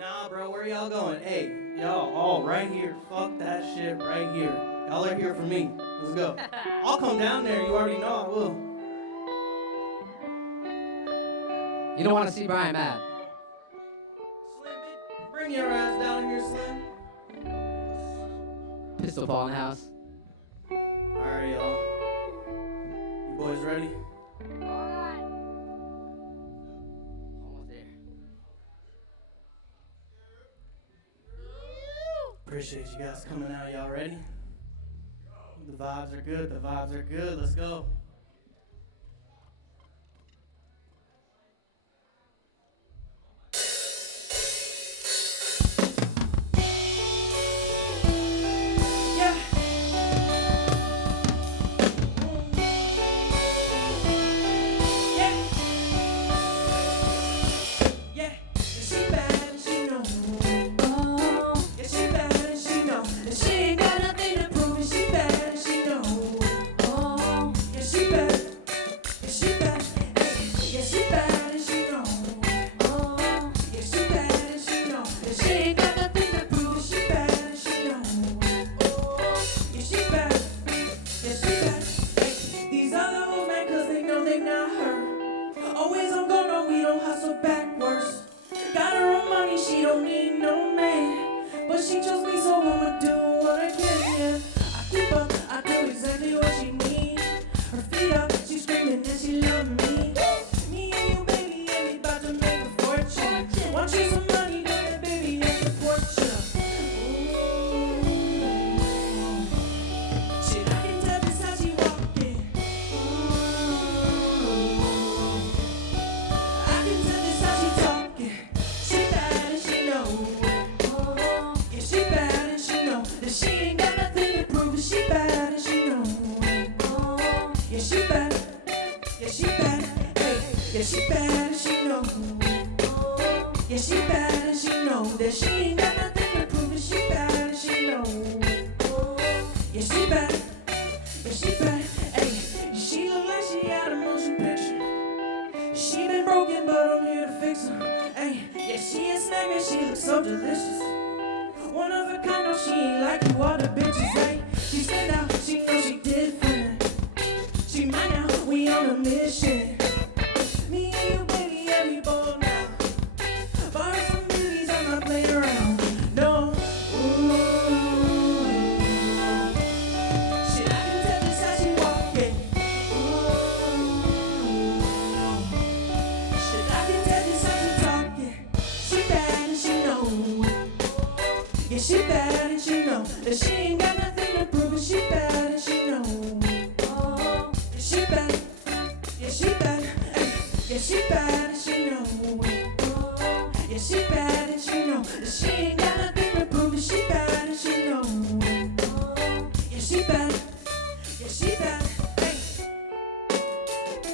Nah, bro, where y'all going? Hey, y'all all right here. Fuck that shit right here. Y'all are here for me. Let's go. I'll come down there. You already know I will. You don't want to see Brian mad. Slim, bring your ass down here, Slim. Pistol Paul in the house. All right, y'all. You boys ready? Almost there. Appreciate you guys coming out. Y'all ready? The vibes are good. The vibes are good. Let's go.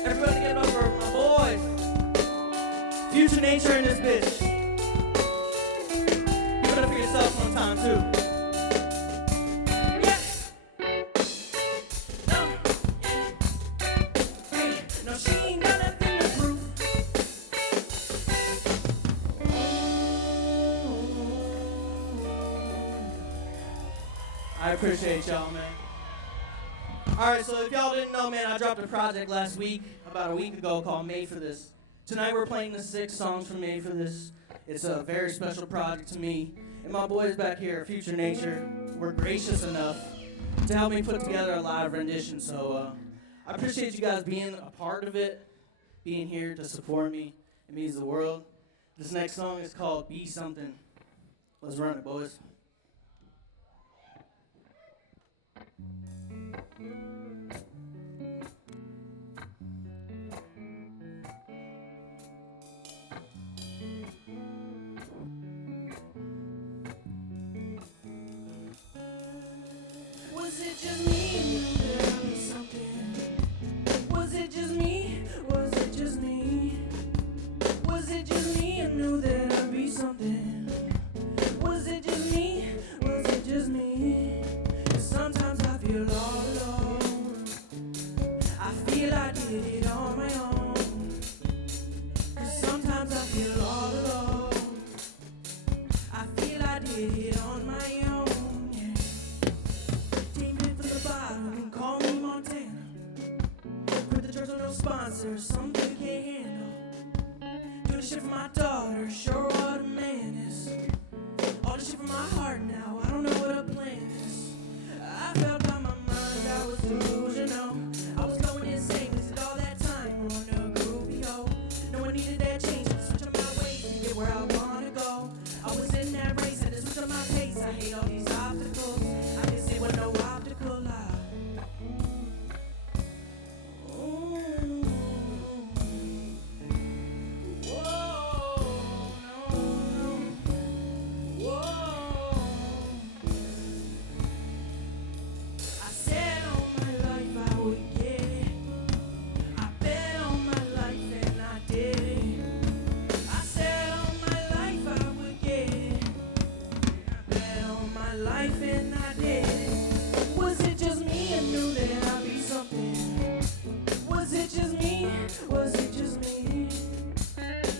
Everybody get over my boys. Future Nature in this bitch. Give it up for yourself one time too. Yeah. No. Hey, no, she ain't got nothing to prove. I appreciate y'all, man. Alright, so if y'all didn't know, man, I dropped a project last week, about a week ago, called Made for This. Tonight we're playing the 6 songs from Made for This. It's a very special project to me. And my boys back here, Future Nature, were gracious enough to help me put together a live rendition. So I appreciate you guys being a part of it, being here to support me. It means the world. This next song is called Be Something. Let's run it, boys. Was it just me? That I was something? Was it just me? Was it just me? Was it just me? I knew that I'd be something. Was it just me? Was it just me? 'Cause sometimes I feel all alone. I feel I did it on my own. 'Cause sometimes I feel all alone. did it on my own, yeah. Came in from the bottom, call me Montana. Quit the drugs with no sponsor, something you can't handle. Do the shit for my daughter, sure what a man is. All the shit from my heart now, I don't know what a plan is. I felt by my mind, I was delusional. I was going insane, cause it all that time on a groovy hoe. No one needed that change, to switch up my ways to get where I wanna go. I was in that race, had to switch up my pace. I hate all these obstacles, I can see what no optical lie. Life and I did it. Was it just me? I knew that I'd be something. Was it just me? Was it just me?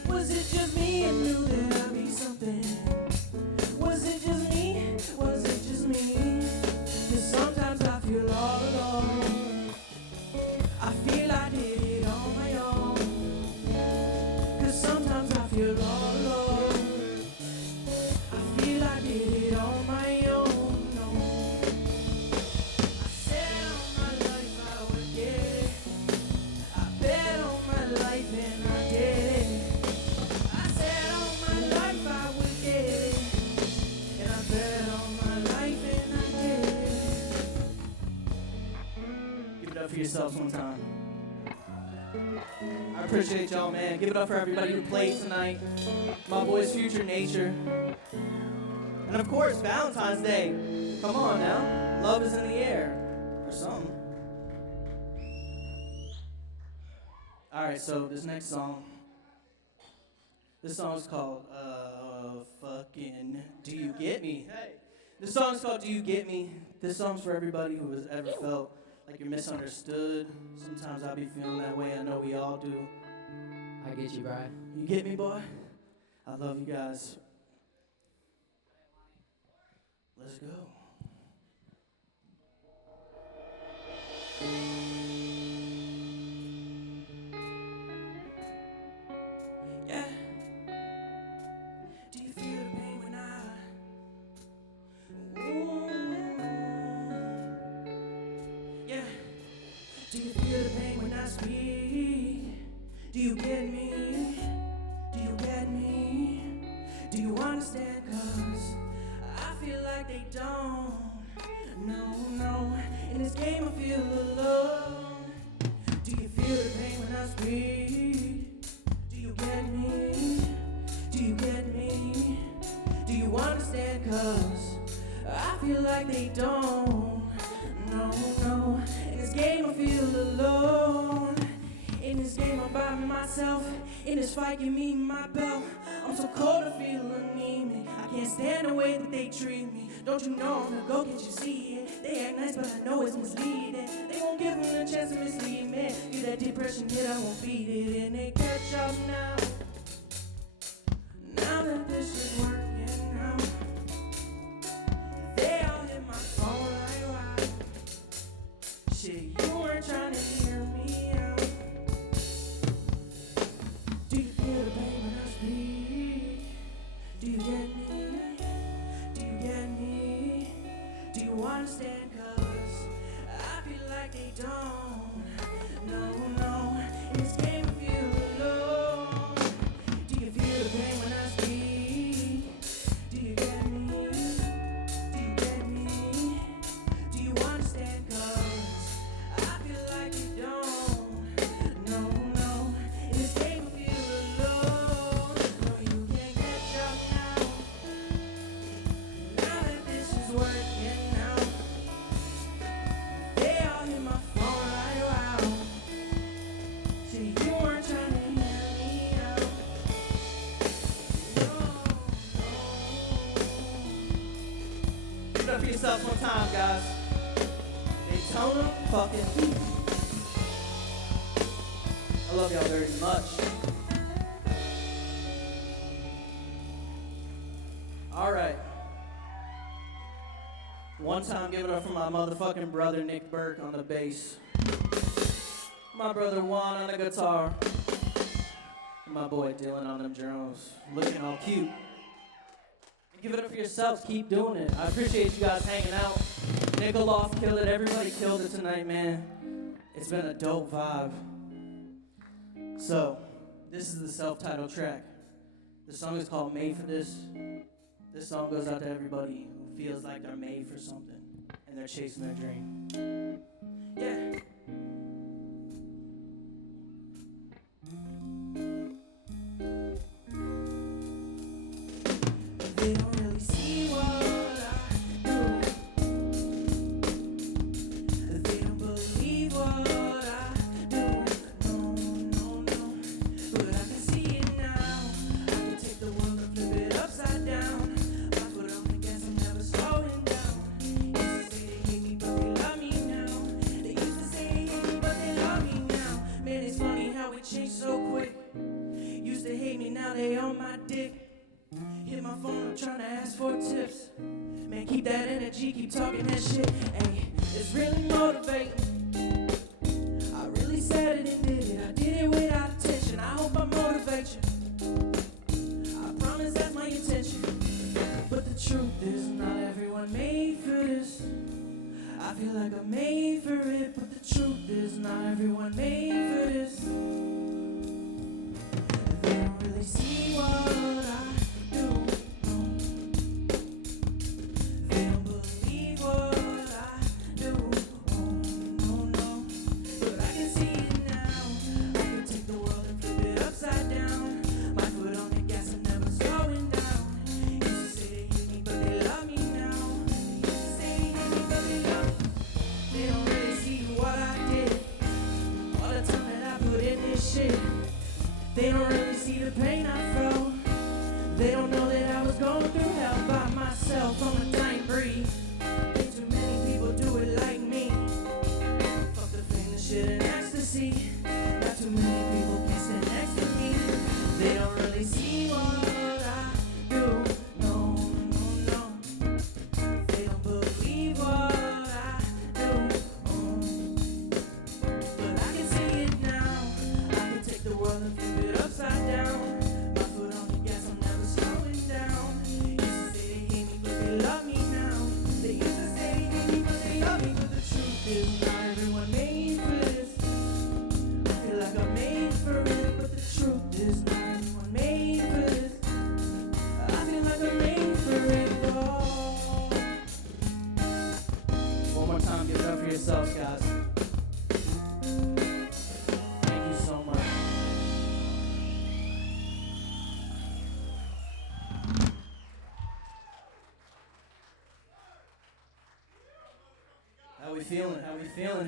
Was it just me? I knew that I'd be something. Was it just me? Was it just me? 'Cause sometimes I feel all alone. I feel I did it on my own. 'Cause sometimes I feel all alone. I feel I did it on my own. For yourselves one time. I appreciate y'all, man. Give it up for everybody who played tonight. My boys, Future Nature. And of course, Valentine's Day. Come on now. Love is in the air. Or something. Alright, so this next song. This song's called, fucking Do You Get Me? Hey. This song's called Do You Get Me? This song's for everybody who has ever felt like you're misunderstood. Sometimes I be feeling that way. I know we all do. I get you, Brian. You get me, boy? I love you guys. Let's go. Yeah. Do you feel the pain when yeah. Do you feel the pain when I speak? Do you get me? Do you get me? Do you understand? 'Cause I feel like they don't. No. In this game I feel alone. Do you feel the pain when I speak? Do you get me? Do you get me? Do you understand? 'Cause I feel like they don't. No. In this game I feel alone. In this game I'm by myself. In this fight give me my belt. I'm so cold I feel anemic. I can't stand the way that they treat me. Don't you know I'm the go, can't you see it? They act nice but I know it's misleading. They won't give them a chance to mislead me. Get that depression hit, I won't beat it. And they catch up now. Now that this is working out. They all hit my phone like wow. Shit, you weren't trying to hear me out. Do you feel the pain when I speak? Do you get me? Do you get me? Do you understand? 'Cause I feel like they don't. No. In this game I feel alone. Do you feel the pain when I speak? Do you get me? Do you get me? Do you understand? 'Cause I feel like you don't. No. In this game I feel alone. No, you can't catch up now. Now that this is working out. They all hit my phone like wow. See, you weren't trying to hear me out. No. Give it up for yourselves one time, guys. Daytona fucking Heat. I love y'all very much. All right. One time, give it up for my motherfucking brother Nick Burke on the bass. My brother Juan on the guitar. And my boy Dylan on them drums. Looking all cute. And give it up for yourselves. Keep doing it. I appreciate you guys hanging out. Nikoloff killed it. Everybody killed it tonight, man. It's been a dope vibe. So, this is the self-titled track. The song is called Made for This. This song goes out to everybody who feels like they're made for something and they're chasing their dream. Yeah. They don't really see what I do. They don't believe what I do. No. But I can see it now. I can take the world and flip it upside down. My foot on the gas, I'm never slowing down. Used to say they hate me, but they love me now. They used to say they hate me, but they love me now. Man, it's funny how it changed so quick. Used to hate me, now they on my dick. Hit my phone, I'm trying to ask for tips. Man, keep that energy, keep talking that shit. Hey, it's really motivating. I really said it and did it. I did it without attention. I hope I motivate you. I promise that's my intention. But the truth is, not everyone made for this. I feel like I'm made for it. But the truth is, not everyone made for this. They don't really see what I do. They don't believe what I do. No. But I can see it now. I can take the world and flip it upside down. My foot on the gas and never slowing down. Used to say they hate me, but they love me now. They used to say they hate me, but they love me. They don't really see what I did. All the time that I put in this shit. They don't really see the pain I felt. They don't know that I was going through hell by myself. I'm a dying breed. Ain't too many people do it like me. Fuck the fame, the shit, and ecstasy. Not too many people can stand next to me. They don't really see what I do. No. They don't believe what I do. But I can see it now. I can take the world and flip it upside down. My foot on the gas, I'm never slowing down. Used to say they hate me, but they love me now. They used to say they hate me, but they love me. But the truth is, not everyone made for this. I feel like I'm made for it, but the truth is, not everyone made for this. I feel like I'm made for it. Oh. One more time, give it up for yourselves, guys. Thank you so much.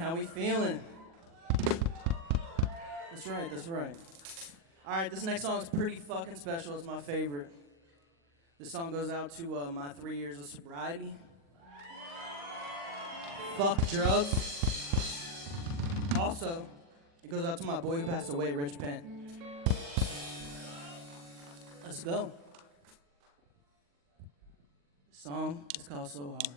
How we feeling? That's right. Alright, this next song is pretty fucking special. It's my favorite. This song goes out to my 3 years of sobriety. Fuck drugs. Also, it goes out to my boy who passed away, Rich Penn. Let's go. The song is called So Hard.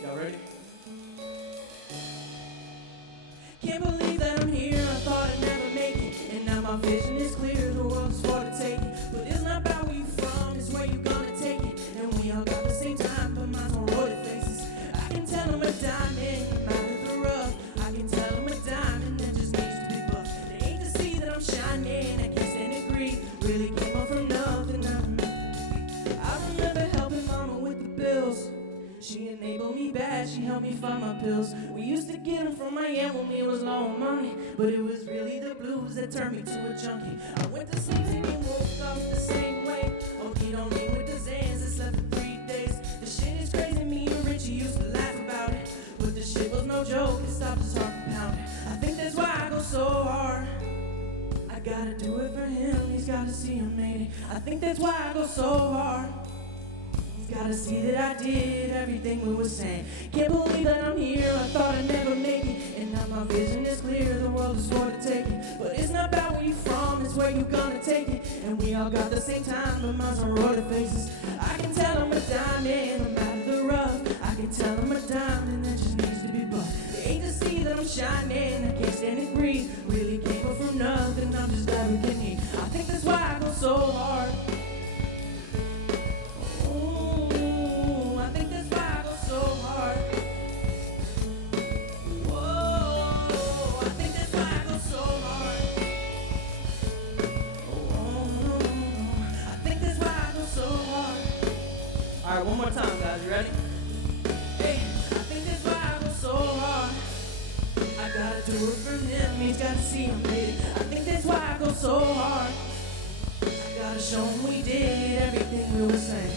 Y'all ready? Can't believe that I'm here. I thought I'd never make it, and now my vision is clear. The world's for to take it, but it's not about where you from. It's where you gonna take it. And we all got the same time, but mine's on roided faces. I can tell I'm a diamond, I'm out of the rough. I can tell I'm a diamond that just needs to be buffed. They ain't to see that I'm shining. I can't stand to grieve. Really came up from nothing. I remember helping mama with the bills. She enabled me bad, she helped me find my pills. We used to get them from my aunt when we was low on money, but it was really the blues that turned me to a junkie. I went to sleep and woke up the same way. Okay, don't lay with the Zans, I slept for 3 days. The shit is crazy, me and Richie used to laugh about it, but the shit was no joke, it stopped his heart from pounding. I think that's why I go so hard. I gotta do it for him, he's gotta see I made it. I think that's why I go so hard. He's gotta see that I did everything we were saying. Can't believe that I'm here, I thought I'd never make it. And now my vision is clear, the world is for the taking. But it's not about where you from, it's where you gonna take it. And we all got the same time, but mine's on royal faces. I can tell I'm a diamond, I'm out of the rough. I can tell I'm a diamond that just needs to be buffed. They ain't to see that I'm shining, I can't stand and breathe. Really came up from nothing, I'm just glad we can eat. I think that's why I go so hard. Ooh, I think that's why I go so hard. Whoa, I think that's why I go so hard. Oh, I think that's why I go so hard. All right, one more time, guys. You ready? Hey, I think that's why I go so hard. I gotta do it for him, he's gotta see I made it. I think that's why I go so hard. I gotta show him we did everything we were saying.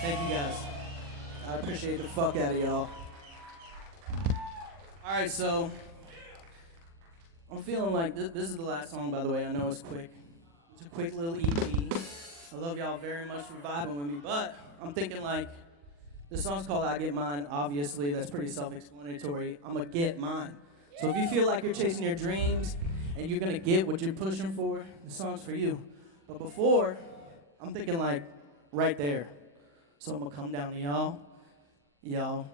Thank you guys. I appreciate the fuck out of y'all. Alright, so I'm feeling like this is the last song, by the way. I know it's quick. It's a quick little EP. I love y'all very much for vibing with me, but I'm thinking like this song's called I Get Mine. Obviously, that's pretty self-explanatory. I'm gonna get mine. So if you feel like you're chasing your dreams and you're gonna get what you're pushing for, the song's for you. But before, I'm thinking like right there. So I'm gonna come down to y'all. Y'all,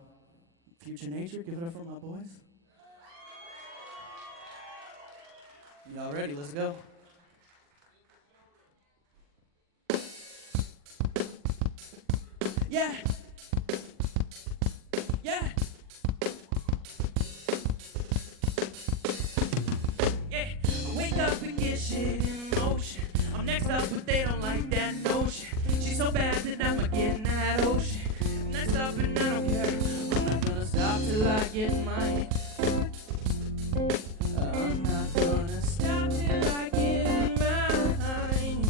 Future Nature, give it up for my boys. Y'all ready? Let's go. Yeah. Yeah. Yeah. I wake up and get shit in motion. I'm next up, but they don't like that notion. She's so bad that I'ma get in that ocean. Next up, and I don't care. I'm not gonna stop till I get mine. I'm not gonna stop till I get mine.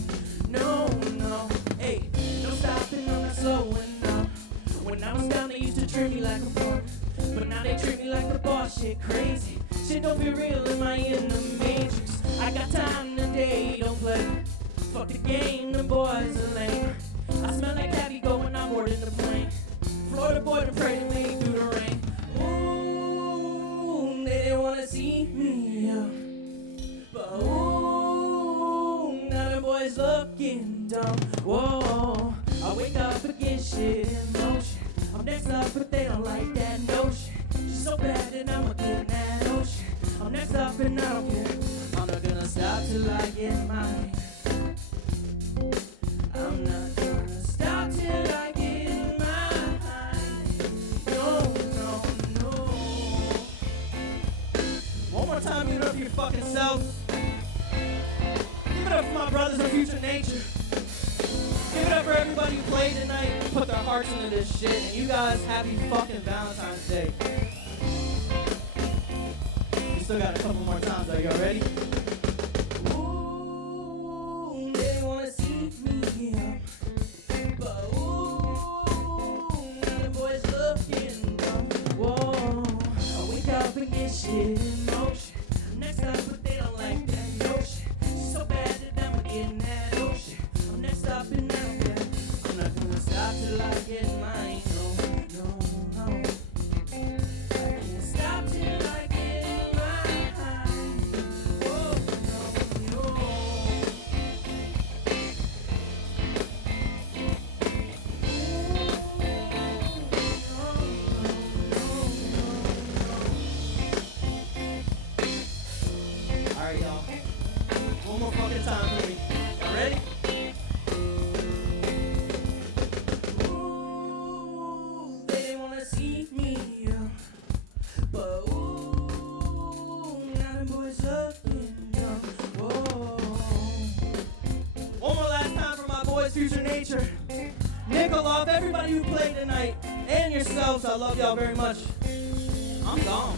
No, no. Hey, no stopping, I'm not slowing down. When I was down, they used to treat me like a boy, but now they treat me like a boss. Shit crazy. Shit don't feel real. Am I in the matrix? I got time today, don't play. Fuck the game, the boys are lame. I smell like khaki going on board in the plane. Florida boy to pray to me through the rain. Ooh, they didn't wanna see me, but ooh, now the boys looking dumb. Whoa, I wake up and get shit in motion. I'm next up, but they don't like that notion. She's so bad that I'ma get in that ocean. I'm next up and I don't care. I'm not gonna stop till I get mine. I'm not gonna stop till I get mine. No, no, no. One more time, give it up for your fucking selves. Give it up for my brothers of Future Nature. Give it up for everybody who played tonight and put their hearts into this shit. And you guys, happy fucking Valentine's Day. We still got a couple more times. Are y'all ready? Ooh, they wanna see me here, but ooh, now the boys looking dumb. Whoa, I wake up and get shit in motion. Next up, but they don't like that notion. She's so bad that I'ma get in that ocean. I'm next up and I don't care. I'm not gonna stop till I get mine. No, no, no. I can't stop till I get mine. Oh, no, no. Alright, y'all. One more fucking time for me. Y'all ready? Ooh, they didn't wanna see me, but ooh, now them boys looking dumb. Whoa. One more last time for my boys, Future Nature. Nikolov, everybody who played tonight, and yourselves, I love y'all very much. I'm gone.